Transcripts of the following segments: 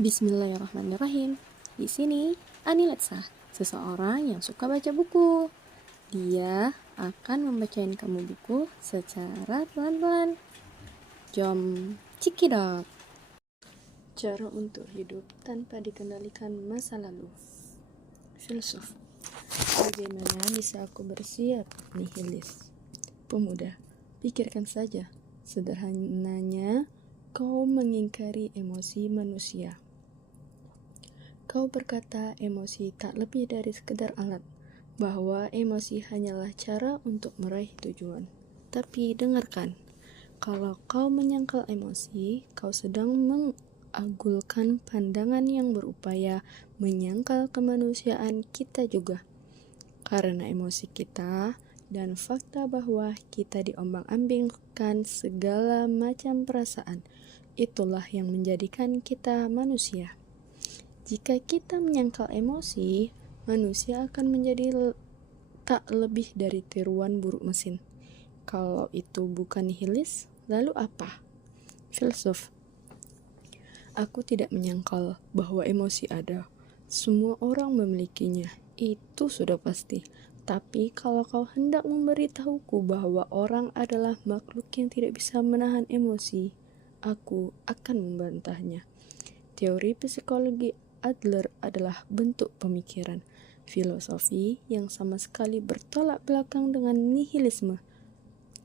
Bismillahirrahmanirrahim. Di sini, Ani Letsa, seseorang yang suka baca buku. Dia akan membacain kamu buku secara pelan-pelan. Jom cekidot. Cara untuk hidup tanpa dikendalikan masa lalu. Filsuf. Bagaimana bisa aku bersiap nihilis? Pemuda, pikirkan saja. Sederhananya, kau mengingkari emosi manusia. Kau berkata emosi tak lebih dari sekedar alat, bahwa emosi hanyalah cara untuk meraih tujuan. Tapi dengarkan, kalau kau menyangkal emosi, kau sedang mengagulkan pandangan yang berupaya menyangkal kemanusiaan kita juga. Karena emosi kita dan fakta bahwa kita diombang-ambingkan segala macam perasaan, itulah yang menjadikan kita manusia. Jika kita menyangkal emosi, manusia akan menjadi tak lebih dari tiruan buruk mesin. Kalau itu bukan nihilis, lalu apa? Filsuf. Aku tidak menyangkal bahwa emosi ada. Semua orang memilikinya, itu sudah pasti. Tapi kalau kau hendak memberitahuku bahwa orang adalah makhluk yang tidak bisa menahan emosi, aku akan membantahnya. Teori psikologi Adler adalah bentuk pemikiran filosofi yang sama sekali bertolak belakang dengan nihilisme.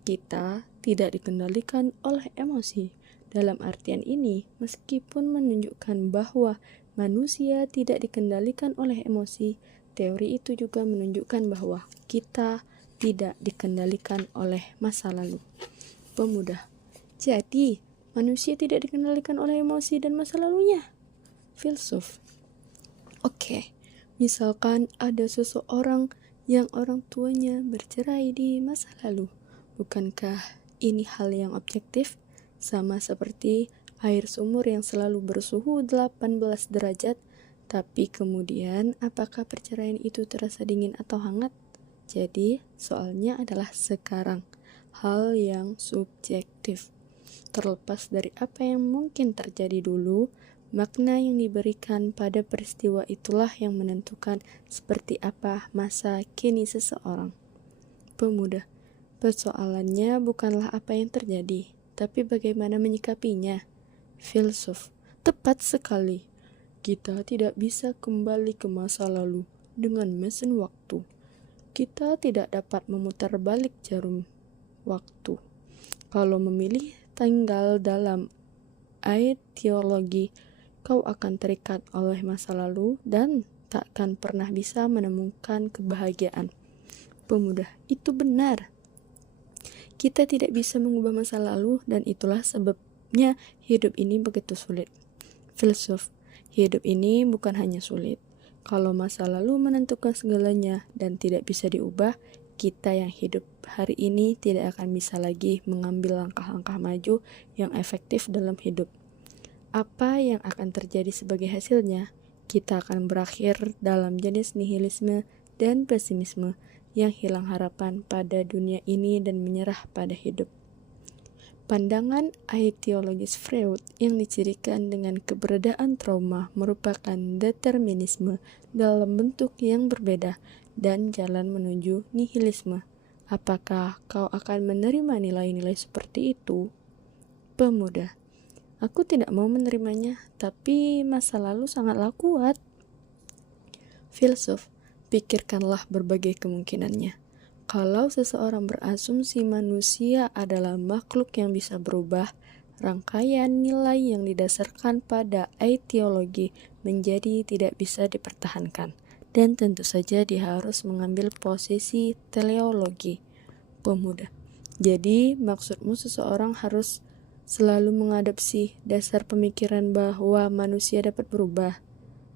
Kita tidak dikendalikan oleh emosi. Dalam artian ini, meskipun menunjukkan bahwa manusia tidak dikendalikan oleh emosi, teori itu juga menunjukkan bahwa kita tidak dikendalikan oleh masa lalu. Pemuda, jadi manusia tidak dikendalikan oleh emosi dan masa lalunya? Filsuf. Oke, misalkan ada seseorang yang orang tuanya bercerai di masa lalu. Bukankah ini hal yang objektif? Sama seperti air sumur yang selalu bersuhu 18 derajat, tapi kemudian apakah perceraian itu terasa dingin atau hangat? Jadi, soalnya adalah sekarang, hal yang subjektif. Terlepas dari apa yang mungkin terjadi dulu, makna yang diberikan pada peristiwa itulah yang menentukan seperti apa masa kini seseorang. Pemuda, persoalannya bukanlah apa yang terjadi, tapi bagaimana menyikapinya. Filsuf, tepat sekali. Kita tidak bisa kembali ke masa lalu dengan mesin waktu. Kita tidak dapat memutar balik jarum waktu. Kalau memilih tinggal dalam ideologi, kau akan terikat oleh masa lalu dan takkan pernah bisa menemukan kebahagiaan. Pemuda, itu benar. Kita tidak bisa mengubah masa lalu dan itulah sebabnya hidup ini begitu sulit. Filsuf, hidup ini bukan hanya sulit. Kalau masa lalu menentukan segalanya dan tidak bisa diubah, kita yang hidup hari ini tidak akan bisa lagi mengambil langkah-langkah maju yang efektif dalam hidup. Apa yang akan terjadi sebagai hasilnya? Kita akan berakhir dalam jenis nihilisme dan pesimisme yang hilang harapan pada dunia ini dan menyerah pada hidup. Pandangan ideologis Freud yang dicirikan dengan keberadaan trauma merupakan determinisme dalam bentuk yang berbeda dan jalan menuju nihilisme. Apakah kau akan menerima nilai-nilai seperti itu? Pemuda, aku tidak mau menerimanya, tapi masa lalu sangatlah kuat. Filsuf, pikirkanlah berbagai kemungkinannya. Kalau seseorang berasumsi manusia adalah makhluk yang bisa berubah, rangkaian nilai yang didasarkan pada ideologi menjadi tidak bisa dipertahankan. Dan tentu saja dia harus mengambil posisi teleologi. Pemuda, jadi maksudmu seseorang harus selalu mengadopsi dasar pemikiran bahwa manusia dapat berubah?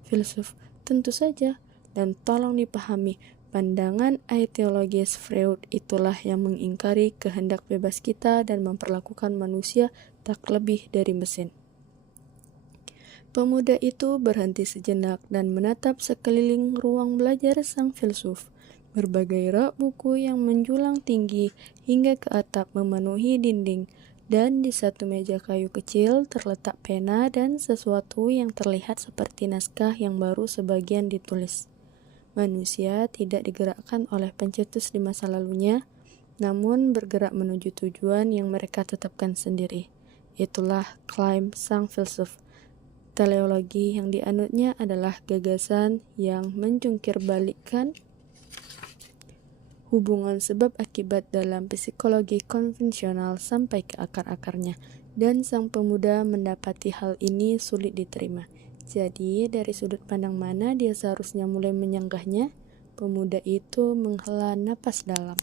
Filsuf, tentu saja. Dan tolong dipahami, pandangan ideologis Freud itulah yang mengingkari kehendak bebas kita dan memperlakukan manusia tak lebih dari mesin. Pemuda itu berhenti sejenak dan menatap sekeliling ruang belajar sang filsuf. Berbagai rak buku yang menjulang tinggi hingga ke atap memenuhi dinding, Dan di satu meja kayu kecil terletak pena dan sesuatu yang terlihat seperti naskah yang baru sebagian ditulis. Manusia tidak digerakkan oleh pencetus di masa lalunya, namun bergerak menuju tujuan yang mereka tetapkan sendiri. Itulah klaim sang filsuf. Teleologi yang dianutnya adalah gagasan yang menjungkirbalikkan hubungan sebab akibat dalam psikologi konvensional sampai ke akar-akarnya, dan sang pemuda mendapati hal ini sulit diterima. Jadi, dari sudut pandang mana dia seharusnya mulai menyanggahnya? Pemuda itu menghela napas dalam.